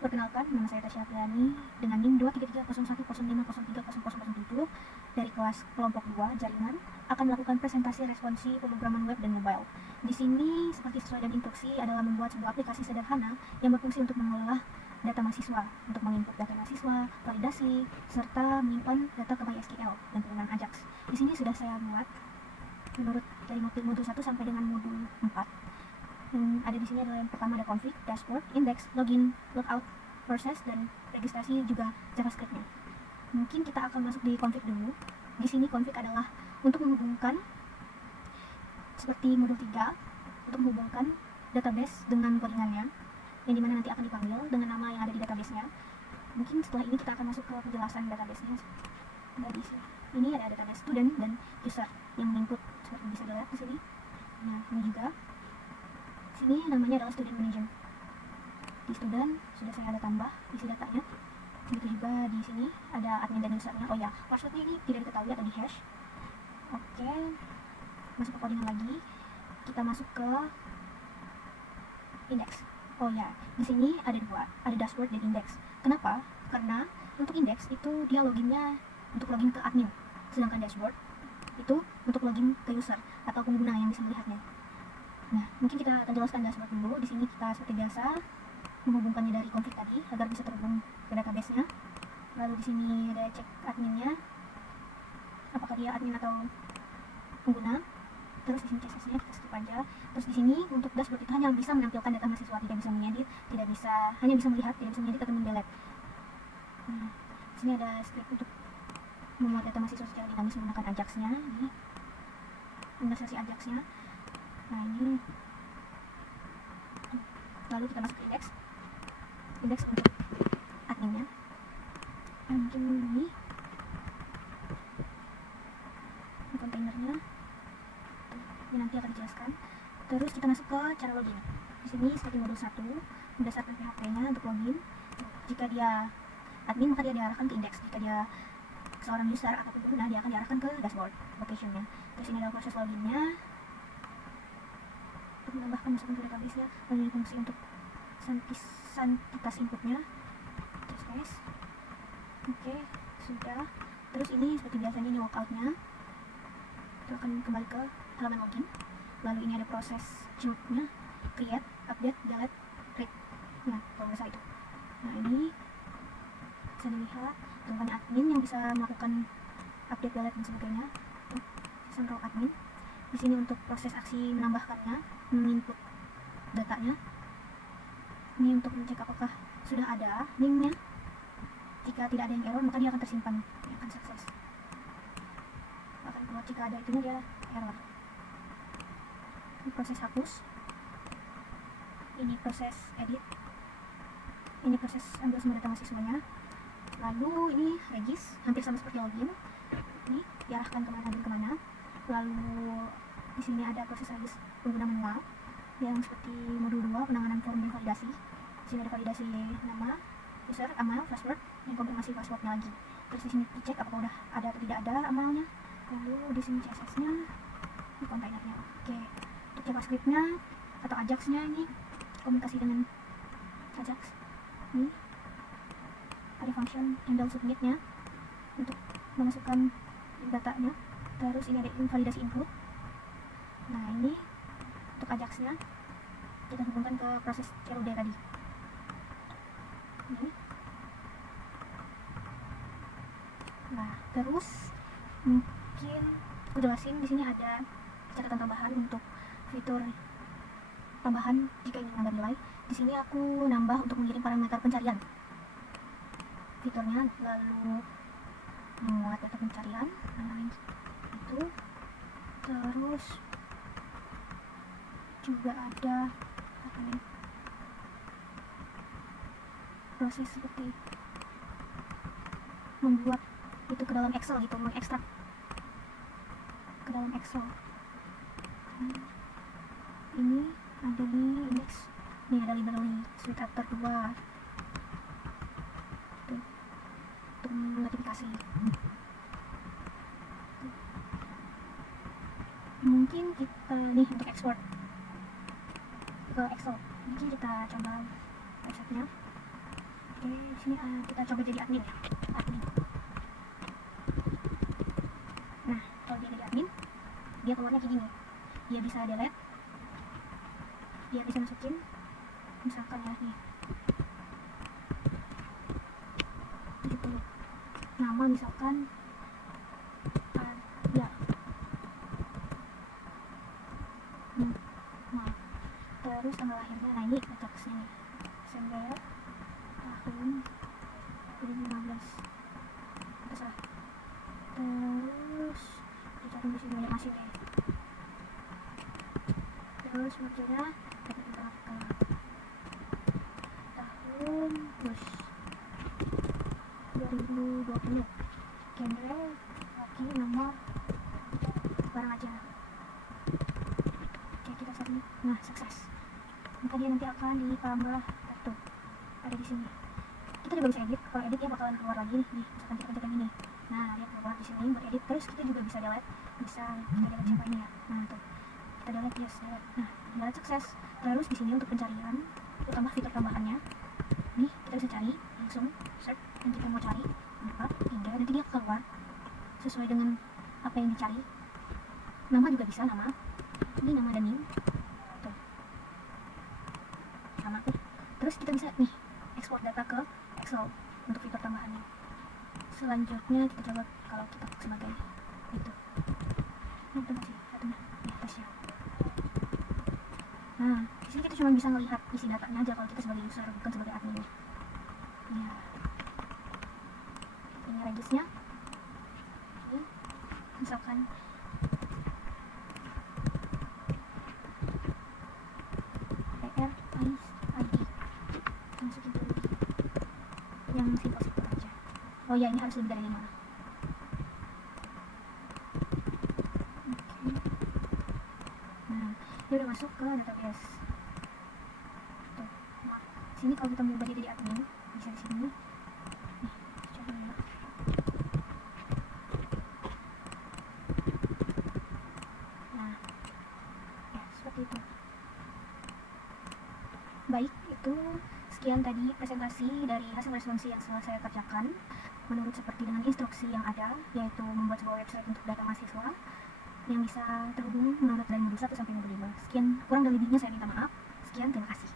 perkenalkan, nama saya Tasya Apriani dengan NIM 2330105030007 dari kelas kelompok 2 jaringan akan melakukan presentasi responsi pemrograman web dan mobile. Di sini seperti sesuai dan instruksi adalah membuat sebuah aplikasi sederhana yang berfungsi untuk mengolah data mahasiswa, untuk menginput data mahasiswa, validasi, serta menyimpan data ke MySQL dan penggunaan Ajax. Di sini sudah saya buat menurut dari modul 1 sampai dengan modul 4. Ada di sini adalah yang pertama ada config, dashboard, index, login, logout, proses, dan registrasi juga JavaScript-nya. Mungkin kita akan masuk di config dulu. Di sini config adalah untuk menghubungkan seperti modul 3, untuk menghubungkan database dengan codingannya, yang dimana nanti akan dipanggil dengan nama yang ada di database-nya. Mungkin setelah ini kita akan masuk ke penjelasan database-nya. Dari sini, ini ada database student dan user yang input seperti bisa dilihat di sini. Nah, ini juga. Sini namanya adalah student manager. Di student sudah saya ada tambah isi datanya. Begitu juga di sini ada admin dan usernya. Oh ya, passwordnya ini tidak diketahui atau di hash. Oke, masuk ke codingan lagi. Kita masuk ke index. Oh ya, di sini ada dua, ada dashboard dan index. Kenapa? Karena untuk index itu dia loginnya untuk login ke admin, sedangkan dashboard itu untuk login ke user atau pengguna yang bisa melihatnya. Nah, mungkin kita akan jelaskan dashboard dulu. Di sini kita seperti biasa menghubungkannya dari config tadi agar bisa terhubung ke database-nya. Lalu di sini ada cek adminnya, apakah dia admin atau pengguna. Terus di sini CSS-nya kita skip aja. Terus di sini untuk dashboard itu hanya bisa menampilkan data mahasiswa, tidak bisa mengedit, tidak bisa, hanya bisa melihat, tidak bisa mengedit atau mendelete. Nah, di sini ada script untuk memuat data mahasiswa secara dinamis menggunakan Ajax-nya. Ini investasi Ajax-nya. Nah, ini lalu kita masuk ke index untuk adminnya. Nah, mungkin ini kontainernya ini nanti akan dijelaskan. Terus kita masuk ke cara login. Di sini seperti modul 1 berdasarkan PHP-nya untuk login. Jika dia admin maka dia diarahkan ke index. Jika dia seorang user atau pengguna dia akan diarahkan ke dashboard location-nya. Terus ini adalah proses loginnya. Menambahkan masukan ke database-nya, lalu fungsi untuk santitas inputnya. Terus guys, oke, sudah. Terus ini seperti biasanya ini logout-nya. Itu akan kembali ke halaman login. Lalu ini ada proses jobnya, create, update, delete, read. Nah, kalau biasa itu. Nah, ini bisa dilihat tentang admin yang bisa melakukan update, delete dan sebagainya. Season row admin. Di sini untuk proses aksi menambahkannya, menginput datanya. Ini untuk mencek apakah sudah ada linknya. Jika tidak ada yang error maka dia akan tersimpan, dia akan sukses. Akan keluar jika ada itunya dia error. Ini proses hapus. Ini proses edit. Ini proses ambil semua data mahasiswanya. Lalu ini regis, hampir sama seperti login. Ini diarahkan kemana dan kemana. Lalu di sini ada proses regis pengguna manual yang seperti modul 2 penanganan form dan validasi. Di sini ada validasi nama, user, amal, password, dan konfirmasi passwordnya lagi. Terus di sini dicek apakah udah ada atau tidak ada amalnya. Lalu di sini CSS-nya, ini kontainernya. Oke, untuk JavaScript-nya atau Ajax-nya ini komunikasi dengan Ajax. Ini ada function handle submit-nya untuk memasukkan datanya. Terus ini ada validasi input. Nah, ini untuk Ajax-nya kita hubungkan ke proses CRUD tadi. Ini. Nah, terus mungkin aku jelasin di sini ada catatan tambahan untuk fitur tambahan jika ingin menambah nilai. Di sini aku nambah untuk mengirim parameter pencarian fiturnya, lalu membuat data pencarian itu. Terus juga ada proses seperti membuat itu ke dalam Excel gitu, mengekstrak ke dalam Excel. Ini ada di index, ini ada library suite after 2 untuk notifikasi. Mungkin kita nih untuk export ke Excel, mungkin kita coba websitenya. Di sini kita coba jadi admin ya. Admin. Nah, kalau dia jadi admin, dia keluarnya kayak gini. Dia bisa delete, dia bisa masukin, misalkan ya nih 70 nama, misalkan ada nah, terus tanggal lahirnya. Nah, ini cocok sini Desember tahun 2015 terserah. Terus dicari di sini masih deh. Terus munculnya dapat berapa tahun, terus 2020, genre laki, nomor, barang aja. Oke, kita submit. Nah, sukses. Maka dia nanti akan ditambah kartu ada di sini. Kita juga bisa edit. Kalau edit dia bakalan keluar lagi nih. Misalkan kita pencet yang ini. Nah, dia keluar di sini buat edit. Terus kita juga bisa delete. Bisa kita delete siapa ini ya. Nah, tuh. Kita delete, yes, delete. Nah, delete sukses. Terus di sini untuk pencarian, untuk tambah fitur tambahannya. Nih, kita bisa cari langsung search yang kita mau cari. 4, 3, nanti dia keluar sesuai dengan apa yang dicari. Nama juga bisa, nama. Ini nama dan name. Tuh. Sama tuh. Terus kita bisa nih export data ke Excel untuk fitur tambahannya. Selanjutnya kita coba kalau kita sebagai itu. Nah, itu masih satunya. Ya, Tasya. Nah, di sini kita cuma bisa melihat isi datanya aja kalau kita sebagai user, bukan sebagai admin. Ya. Ini regisnya. Ini misalkan PR ID. Masukin dulu yang simpel-simpel aja. Oh ya, ini harus lebih dari 5. Oke. Nah, dia udah masuk ke database. Tuh. Nah, sini kalau kita mau ubah dia jadi admin, bisa di sini. Nih, coba ya. Nah, ya seperti itu. Baik, itu sekian tadi presentasi dari hasil responsi yang telah saya kerjakan menurut seperti dengan instruksi yang ada, yaitu membuat sebuah website untuk data mahasiswa yang bisa terhubung menurut dari modul 1 sampai modul 5. Sekian, kurang dan lebihnya saya minta maaf. Sekian, terima kasih.